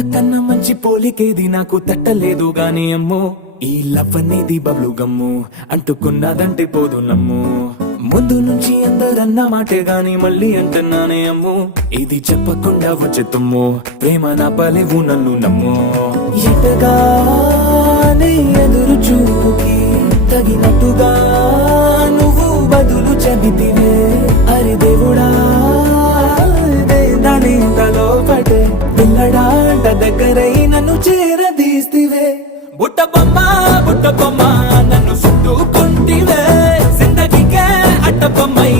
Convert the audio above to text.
ఇంతకన్నా మంచి పోలికేది నాకు తట్టలేదు గాని అమ్మో ఈ లవ్ అనేది బబ్లు గమ్ము అంటుకున్నదంటే పోదు నమ్ము ముందు నుంచి అందరన్న మాటే గాని మళ్ళీ అంటున్నానే అమ్ము ఇది చెప్పకుండా వచ్చే తుమ్ము ప్రేమ నా పలేవు నన్ను నమ్ము ఎటగానే ఎదురు చూకి తగినట్టుగా నువ్వు బదులు చెబితివే అరే దేవుడా దాని తలో పటే పిల్లడాంట దగ్గరై నన్ను చేరదీస్తివే బుట్ట బొమ్మ నన్ను చుట్టుకుంటివే జిందగీకే అట్ట బొమ్మై